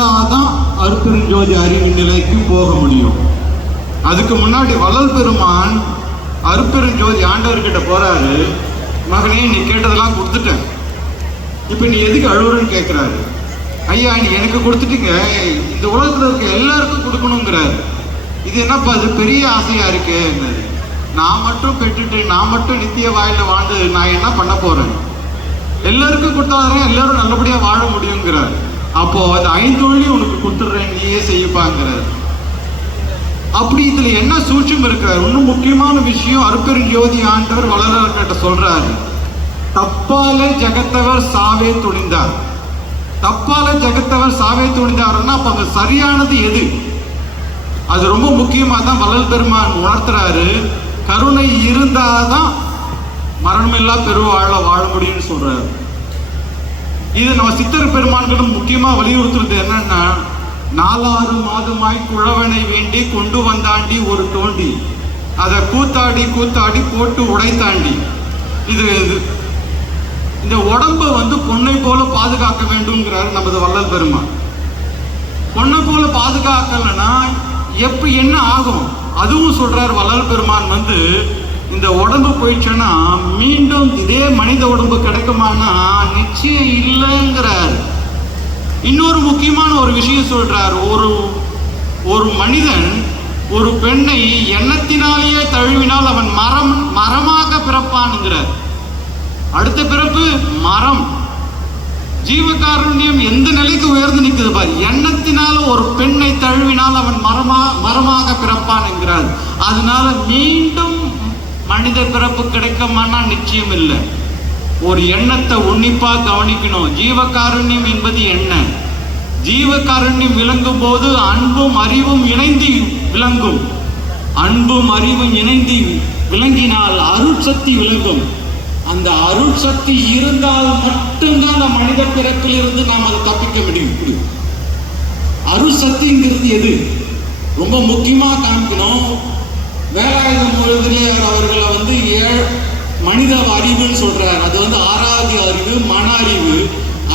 இருந்தாதான் அருட்பெருஞ்சோதி அறிவு நிலைக்கு போக முடியும். அதுக்கு முன்னாடி வள்ளல் பெருமான் அருட்பெருஞ்சோதி ஆண்டவர்கிட்ட போறாரு. மகனே, நீ கேட்டதெல்லாம் கொடுத்துட்டேன், இப்ப நீ எதுக்கு அழுவுறன்னு கேட்கிறாரு. ஐயா, நீ எனக்கு கொடுத்துட்டீங்க, இந்த உலகத்துல இருக்க எல்லாருக்கும் கொடுக்கணுங்கிறாரு. இது என்னப்பா, அது பெரிய ஆசையா இருக்கு. நான் மட்டும் பெற்றுட்டு நான் மட்டும் நித்திய வாயில வாழ்ந்து நான் என்ன பண்ண போறேன்? எல்லாருக்கும் கொடுத்தாதான் எல்லாரும் நல்லபடியா வாழ முடியுங்கிறார். அப்போ அந்த 5 தொழிலையும் உனக்கு கொடுத்துடுறேன், நீயே செய்யப்பாங்கிறார். அப்படி இதுல என்ன சூட்சம் இருக்கிறார்? இன்னும் முக்கியமான விஷயம் அருட்பெருஞ்சோதி ஆண்டவர் வளர்கிட்ட சொல்றாரு. தப்பாலே ஜெகத்தவர் சாவே துணிந்தார். தப்பால ஜெகத்தவர் சாவே துணிந்தாருன்னா அப்ப அங்க சரியானது எது? அது ரொம்ப முக்கியமா தான் வள்ளல் பெருமான் உணர்த்துறாரு. கருணை இருந்தாதான் மரணமில்லா பெருவாழ வாழ முடியும்னு சொல்றாரு. இது நம்ம சித்தர் பெருமான்களும் முக்கியமா வலியுறுத்துறது என்னன்னா, 4-6 மாதமாய் குழவனை வேண்டி கொண்டு வந்தாண்டி ஒரு தோண்டி, அதை கூத்தாடி கூத்தாடி போட்டு உடைத்தாண்டி. இது இந்த உடம்பை பொண்ணை போல பாதுகாக்க வேண்டும்ங்கிறாரு நமது வள்ளல் பெருமான். பொண்ணை போல பாதுகாக்கலன்னா எப்ப என்ன ஆகும் அதுவும் சொல்றாரு வள்ளல் பெருமான். இந்த உடம்பு போயிடுச்சுன்னா மீண்டும் இதே மனித உடம்பு கிடைக்குமானா நிச்சயம் இல்லைங்கிறார். இன்னொரு முக்கியமான ஒரு விஷயம் சொல்றார். ஒரு மனிதன் ஒரு பெண்ணை எண்ணத்தினாலேயே தழுவினால் அவன் மரமாக பிறப்பான்ங்கிறார். அடுத்த பிறப்பு மரம். ஜீவகாருண்யம் எந்த நிலைக்கு உயர்ந்து நிற்குது பாரு. எண்ணத்தினால ஒரு பெண்ணை தழுவினால் அவன் மரமாக பிறப்பான் என்கிறார். அதனால மீண்டும் மனித பிறப்பு கிடைக்குமானா நிச்சயம் இல்லை. ஒரு எண்ணத்தை உன்னிப்பா கவனிக்கணும். ஜீவகாருண்யம் என்பது என்ன? ஜீவகாருண்யம் விளங்கும் போது அன்பும் அறிவும் இணைந்து விளங்கும். அன்பும் அறிவும் இணைந்து விளங்கினால் அருட்சக்தி விளங்கும். அந்த அருட்சக்தி இருந்தால் மட்டும்தான் அந்த மனித பிறப்பில் இருந்து நாம் அதை தப்பிக்க முடியும். அருட்சக்திங்கிறது எது? ரொம்ப முக்கியமா காமிக்கணும். வேலாயுதம் முதலியார் அவர்களை மனித அறிவுன்னு சொல்றாரு. அது 6வது அறிவு, மன அறிவு.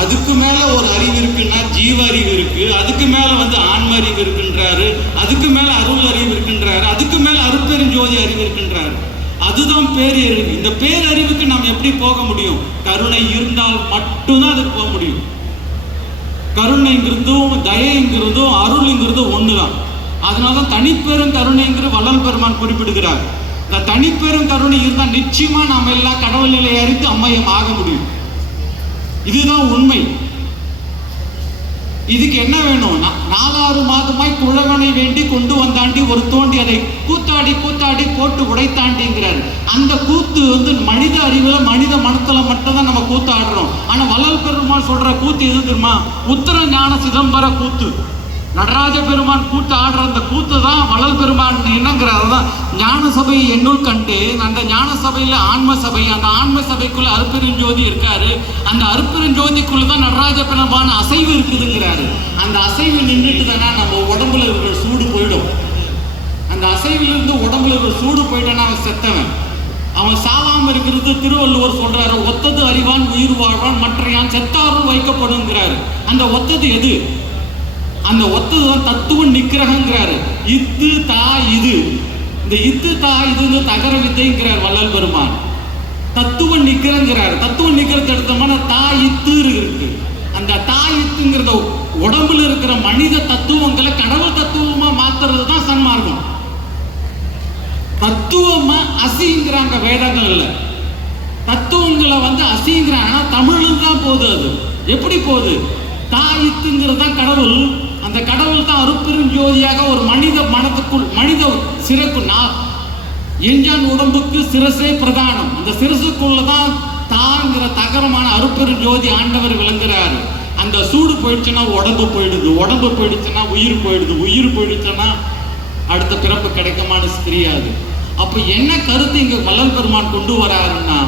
அதுக்கு மேல ஒரு அறிவு இருக்குன்னா ஜீவ அறிவு இருக்கு. அதுக்கு மேல ஆன்ம அறிவு இருக்குன்றாரு. அதுக்கு மேல அருள் அறிவு இருக்கின்றாரு. அதுக்கு மேல அருட்பெருஞ்சோதி அறிவு இருக்கின்றாரு. அதுதான் பேரறிவு. இந்த பேரறிவுக்கு நாம் எப்படி போக முடியும்? கருணை இருந்தால் மட்டும்தான் அதுக்கு போக முடியும். கருணைங்கிறதும் தயைங்கிறதும் அருள்ங்கிறதும் ஒண்ணுதான். அதனாலதான் தனிப்பெரும் கருணைங்கிற வள்ளல் பெருமான் குறிப்பிடுகிறார். இந்த தனிப்பெரும் கருணை இருந்தால் நிச்சயமா நாம் எல்லாம் கடவுள் நிலையை அறிந்து அம்மையம் ஆக முடியும். இதுதான் உண்மை. இதுக்கு என்ன வேணும்? 4-6 மாதமாய் குழவனை வேண்டி கொண்டு வந்தாண்டி ஒரு தோண்டி, அதை கூத்தாடி கூத்தாடி போட்டு உடைத்தாண்டிங்கிறார். அந்த கூத்து மனித அறிவுல மனித மனத்துல மட்டும்தான் நம்ம கூத்தாடுறோம். ஆனா வள்ளல் பெருமான் சொல்ற கூத்து எது தெரியுமா? உத்தர ஞான சிதம்பர கூத்து. நடராஜ பெருமான் கூத்து ஆடுற அந்த கூத்து தான் வள்ளல் பெருமான் என்னங்கிறார். தான் ஞான சபை என்னுள் கண்டு, அந்த ஞான சபையில ஆன்ம சபை, அந்த ஆன்ம சபைக்குள்ள அருட்பெருஞ்சோதி இருக்காரு. அந்த அருட்பெருஞ்சோதிக்குள்ளதான் நடராஜ பெருமான் அசைவு இருக்குதுங்கிறாரு. அந்த அசைவு நின்றுட்டு தானே நம்ம உடம்புல இருக்கிற சூடு போயிடும். அந்த அசைவிலிருந்து உடம்புல இருக்கிற சூடு போயிட்டானா அவன் செத்தவன். அவன் சாவாம இருக்கிறது திருவள்ளுவர் சொல்றாரு. ஒத்தது அறிவான் உயிர் வாழ்வான், மற்றையான் செத்தாரும் வைக்கப்படுங்கிறாரு. அந்த ஒத்தது எது? அந்த ஒத்ததுதான் தத்துவ நிக்கிரகங்கிறாரு. இத்து தா இது. இந்த இத்து தா இது தகர வித்தைங்கிறார் வள்ளல் பெருமான். தத்துவ நிக்கிரங்கிறார். தத்துவ நிக்கிறத எடுத்தோம்னா தா இத்து இருக்கு. அந்த தா இத்துங்கிறத உடம்புல இருக்கிற மனித தத்துவங்களை கடவுள் தத்துவமா மாத்துறது தான் சன்மார்க்கம். தத்துவமா அசிங்கிறாங்க வேதங்கள்ல. தத்துவங்களை அசிங்கிறாங்க. ஆனா தமிழ்ல தான் போகுது. அது எப்படி போகுது? தாயித்துங்கிறது தான் கடவுள். அந்த கடவுள் தான் அருட்பெருஞ்சோதியாக ஒரு மனித மனத்துக்குள், மனித சிறப்பு எஞ்சான் உடம்புக்கு சிரசே பிரதானம். அந்த சிரசுக்குள்ளதான் தாங்கிற தகரமான அருட்பெருஞ்சோதி ஆண்டவர் விளங்குறாரு. அந்த சூடு போயிடுச்சுன்னா உடம்பு போயிடுது. உடம்பு போயிடுச்சுன்னா உயிர் போயிடுது. உயிர் போயிடுச்சுன்னா அடுத்த பிறப்பு கிடைக்குமான்னு தெரியாது. அப்ப என்ன கருத்து இங்க வள்ளல் பெருமான் கொண்டு வராருன்னா,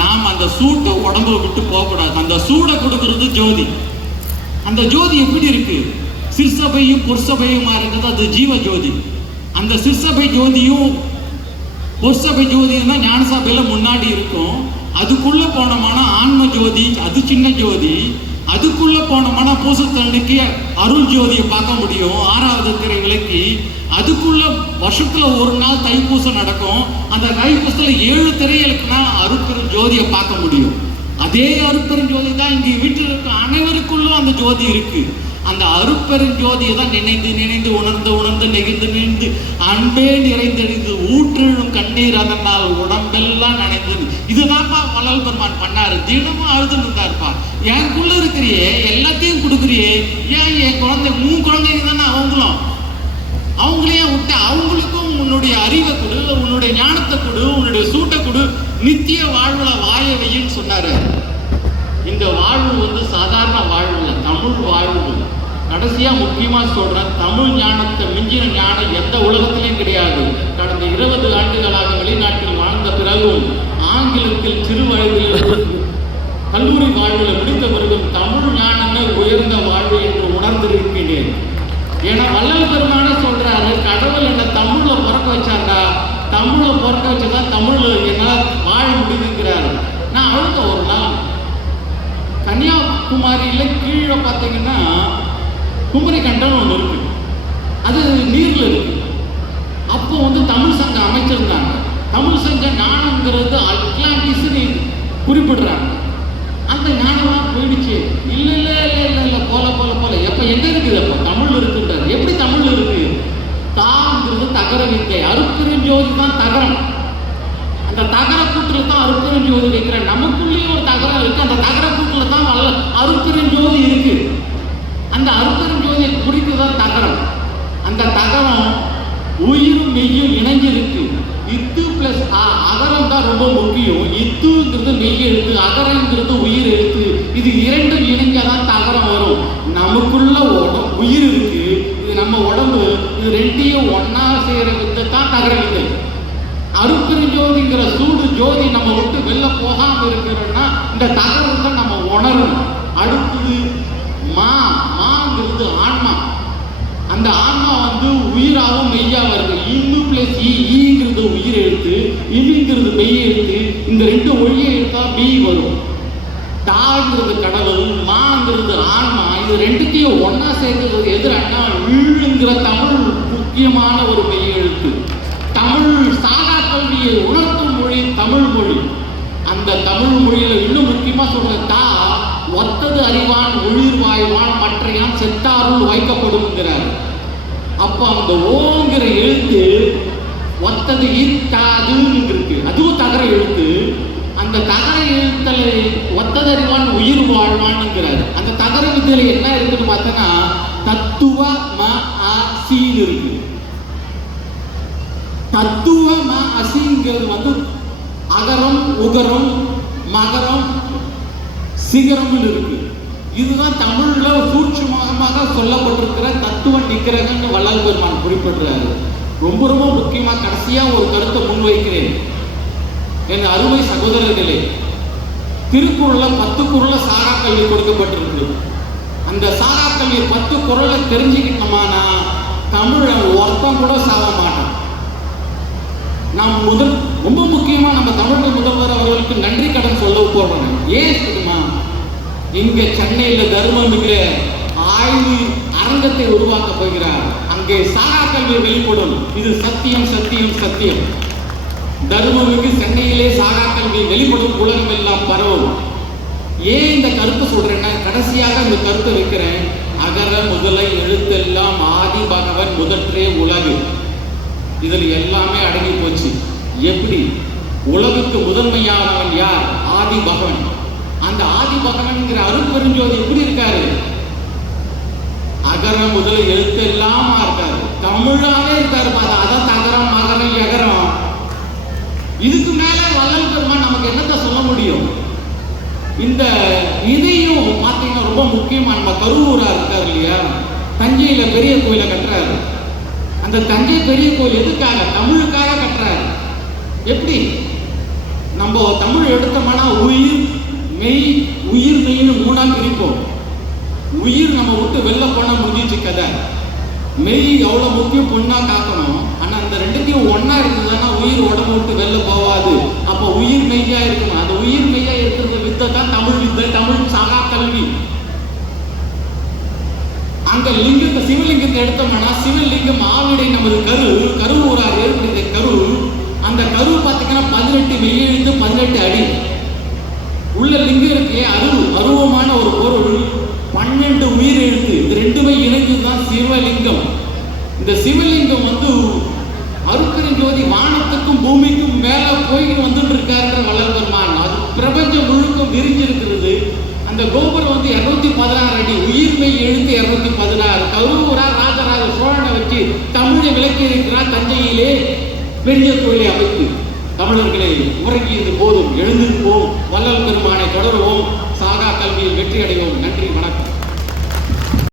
நாம் அந்த சூட்டை உடம்புல விட்டு போகக்கூடாது. அந்த சூடை கொடுக்கறது ஜோதி. அந்த ஜோதி எப்படி இருக்கு? சிற்சபையும் பொற்சபையுமா இருக்கிறது. அது ஜீவ ஜோதி. அந்த சிற்சபை ஜோதியும் பொற்சபை ஜோதியும் தான் ஞான சபையில முன்னாடி இருக்கும். அதுக்குள்ள போனோம்னா ஆன்ம ஜோதி, அது சின்ன ஜோதி. அதுக்குள்ள போனோம்னா பூசத்தன்னைக்கு அருள் ஜோதியை பார்க்க முடியும். 6வது திரை விலக்கி அதுக்குள்ள வருஷத்துல ஒரு நாள் தைப்பூசம் நடக்கும். அந்த தைப்பூசத்துல 7 திரைகளுக்குனா அருட்பெரும் ஜோதியை பார்க்க முடியும். அதே அருட்பெரும் ஜோதி தான் இங்கே வீட்டில் இருக்க அனைவருக்குள்ளும் அந்த ஜோதி இருக்கு. அந்த அருட்பெரும் ஜோதியை தான் நினைந்து நினைந்து உணர்ந்து நெகிழ்ந்து நெகிழ்ந்து அன்பே நிறைந்தெறிந்து ஊற்றெழும் கண்ணீர் அதனால் உடம்பெல்லாம் நினைந்தது. இதுதான்ப்பா வள்ளல் பெருமான் பண்ணாரு. தினமும் அழுதுன்னு இருந்தாருப்பா. எனக்குள்ள இருக்கிறியே எல்லாத்தையும் கொடுக்குறியே, ஏன் என் குழந்தை உன் குழந்தைங்க தானே அவங்களையும் விட்ட அவங்களுக்கும் உன்னுடைய அறிவை கொடு, உன்னுடைய ஞானத்தை கொடு, உன்னுடைய சூட்டை கொடு, நித்திய வாழ்வுல வாய வையின்னு சொன்னாரு. இந்த வாழ்வு சாதாரண வாழ்வு இல்லை, தமிழ் வாழ்வு. கடைசியா முக்கியமா சொல்றேன், தமிழ் ஞானத்தை மிஞ்சின ஞானம் எந்த உலகத்திலையும் கிடையாது. கடந்த 20 ஆண்டுகளாக வெளிநாட்டில் வாழ்ந்த பிறகும் ஆங்கிலத்தில் சிறு வயதில் கல்லூரி வாழ்வில் முடித்த பிறகும் தமிழ் ஞானமே உயர்ந்த வாழ்வு என்று உணர்ந்திருக்கிறேன். ஏன்னா வள்ளல் பெருமானே சொல்றாரு, கடவுள் என்ன தமிழ்ல பிறக்க வச்சாண்டா, தமிழ்ல பிறக்க வச்சதான் தமிழ்ல என்னால் வாழ முடியுதுங்கிறாரு. நான் அழுத ஒரு நாள் கன்னியாகுமரியில கீழே பார்த்தீங்கன்னா குமரி கண்டம் ஒன்று இருக்கு, அது நீர்ல இருக்கு. அப்போ தமிழ் சங்கம் அமைச்சிருந்தாங்க. தமிழ் சங்க ஞானம்ங்கிறது அட்லாண்டிஸ்ன்னு குறிப்பிடுறாங்க. அந்த ஞானமாக போயிடுச்சு. இல்லை இல்லை இல்லை இல்லை இல்லை போல போல போல எப்போ எங்கே இருக்குது? அப்போ தமிழ் இருக்குன்றார். எப்படி தமிழ் இருக்கு? தாங்கிறது தகர வித்தை. அருட்பெரும் ஜோதி தான் தகரம். அந்த தகர கூட்டில் தான் அருட்பெரும் ஜோதி வைக்கிறேன். நமக்குள்ளேயும் ஒரு தகரம் இருக்கு. அந்த தகர கூட்டில் தான் அருட்பெரும் ஜோதி இருக்கு. அந்த அருட்பெரும் ஜோதியை குறித்துதான் தகரம். அந்த தகரம் உயிரும் மெய்யும் இணைஞ்சிருக்கு. இத்து பிளஸ் அகரம் தான் ரொம்ப முக்கியம். இத்துங்கிறது மெய் எழுத்து, அகரங்கிறது உயிர் எழுத்து. இது இரண்டும் இணைஞ்சாதான் தகரம் வரும். நமக்குள்ள உயிர் இருக்கு, இது நம்ம உடம்பு. இது ரெண்டையும் ஒன்னா செய்யற வித்தை தான் தகர வித்தை. அருட்பெருஞ்சோதிங்கிற சூடு ஜோதி நம்ம விட்டு வெளில போகாம இருக்கிறோம்னா இந்த தகவல் தான் நம்ம உணரணும். அடுத்தது மாங்கிறது ஆன்மா. அந்த ஆன்மா உயிராகவும் மெய்யா வருது. இன்னு பிளஸ் ஈங்கிறது உயிர் எழுத்து, இமிங்கிறது மெய் எழுத்து. இந்த 2 ஒழியை எழுத்தா மெய் வரும். தாங்கிறது கடவுள், மாங்கிறது ஆன்மா. இது 2த்தையும் ஒன்னா சேர்க்கிறது எதிரானா ஈழுங்கிற தமிழ் முக்கியமான ஒரு மெய் எழுத்து. தமிழ் சாகா கல்வியை உணர்த்தும் மொழி தமிழ் மொழி. அந்த தமிழ் மொழியில இன்னும் முக்கியமா சொல்ற தா ஒத்தது அறிவான் உயிர் வாய்வான் மற்றையான் செத்தாருள் வைக்கப்படும்ங்கிறார். அப்ப அந்த ஓங்கிற எழுத்து ஒத்தது இத்தாதுன்னு இருக்கு, அதுவும் தகர எழுத்து. அந்த தகர எழுத்துல ஒத்தது அறிவான் உயிர் வாழ்வான்ங்கிறார். அந்த தகர வித்தியில என்ன இருக்குன்னு பார்த்தோன்னா தத்துவ ம அசின்னு இருக்கு. தத்துவ ம அசிங்கிறது அகரம் உகரம் மகரம் சிகரம் இருக்கு. இதுதான் தமிழ்ல சூட்சுமமாக சொல்லப்பட்டிருக்கிற தத்துவ நிக்கிரகன்னு வள்ளல் பெருமான் குறிப்பிடுறாரு. ரொம்ப ரொம்ப முக்கியமா கடைசியா ஒரு கருத்தை முன்வைக்கிறேன். என் அருமை சகோதரர்களே, திருக்குறள்ல 10 குறள சாகா கல்வி கொடுக்கப்பட்டிருக்கு. அந்த சாகா கல்வி 10 குறளை தெரிஞ்சுக்கிட்டோமானா தமிழன் ஒருத்தம் கூட சாக மாட்டான். நாம் ரொம்ப முக்கியமா நம்ம தமிழக முதல்வர் அவர்களுக்கு நன்றி கடன் சொல்ல போறோம். ஏன் தெரியுமா? இங்க சென்னையில தர்மமிக ஆய்வு அரங்கத்தை உருவாக்க போகிறார். அங்கே சாகா கல்வி வெளிப்படும். இது சத்தியம் சத்தியம் சத்தியம். தர்மமிகு சென்னையிலே சாகா கல்வி வெளிப்படும், உலகம் எல்லாம் பரவும். ஏன் இந்த கருத்தை சொல்றேன்னா, கடைசியாக இந்த கருத்தை வைக்கிறேன். அகர முதல எழுத்தெல்லாம் ஆதி பகவன் முதற்றே உலகு. இதில் எல்லாமே அடங்கி போச்சு. எப்படி? உலகுக்கு முதன்மையானவன் யார்? ஆதி பகவன். அந்த ஆதி பகவன்கிற அருட்பெருஞ்சோதி எப்படி இருக்காரு? அகர முதல எழுத்து எல்லாம் இருக்காரு, தமிழாவே இருக்காரு. அதான் தகரம் மகரம் எகரம். இதுக்கு மேல வள்ளல் பெருமான் நமக்கு என்னத்தை சொல்ல முடியும்? இந்த இதையும் பார்த்தீங்கன்னா ரொம்ப முக்கியமா நம்ம கருவூரா இருக்காரு இல்லையா, தஞ்சையில பெரிய கோயிலை கட்டுறாரு. அந்த தஞ்சை பெரிய கோயில் எதுக்காக? தமிழுக்காக கட்டுறாரு. எப்படி? நம்ம தமிழ் எடுத்தோம்னா உயிர் மெய், உயிர் மெய்னு 3ஆ பிரிப்போம். உயிர் நம்ம விட்டு வெளில போனா முடிஞ்சிச்சு கதை. மெய் எவ்வளோ முக்கியம், பொண்ணா காக்கணும். ஆனால் அந்த 2த்தையும் ஒன்னா இருந்ததுன்னா உயிர் உடம்பு விட்டு வெளில போகாது. அப்போ உயிர் மெய்யா இருக்கணும். அந்த உயிர் மெய்யா இருக்கிற வித்தை தான் தமிழ் வித்தை, தமிழ் சாகா கல்வி. அந்த லிங்கத்தை சிவலிங்கத்தை எடுத்தோம்னா சிவலிங்கம் ஆவிடை நமது கருவூரார் ஏற்படுத்திய கரு. அந்த கரு பார்த்தீங்கன்னா 18 மெய்யெழுத்து 18 அடி உள்ள லிங்கம் இருக்கே. அருவமான ஒரு பொருள் 12 உயிர் எழுத்து. இது ரெண்டுமே இணைந்ததுதான் சிவலிங்கம். இந்த சிவலிங்கம் வந்து அருட்பெருஞ்சோதி வானத்துக்கும் பூமிக்கும் மேல போய் வந்துட்டு இருக்காருன்ற வள்ளல் பெருமான். அது பிரபஞ்சம் முழுக்க விரிஞ்சிருக்கிறது. அந்த கோபுரம் வந்து 216 அடி, உயிர்மை எழுத்து 216. கருவூரா ராஜராஜ சோழனை வச்சு தமிழை விளக்கி இருக்கிறார். தஞ்சையிலே பெரிய கோயிலை அமைத்து தமிழர்களை உறங்கியது போதும், எழுந்திருப்போம், வள்ளல் பெருமானை தொடருவோம், சாகா கல்வியில் வெற்றி அடைவோம். நன்றி, வணக்கம்.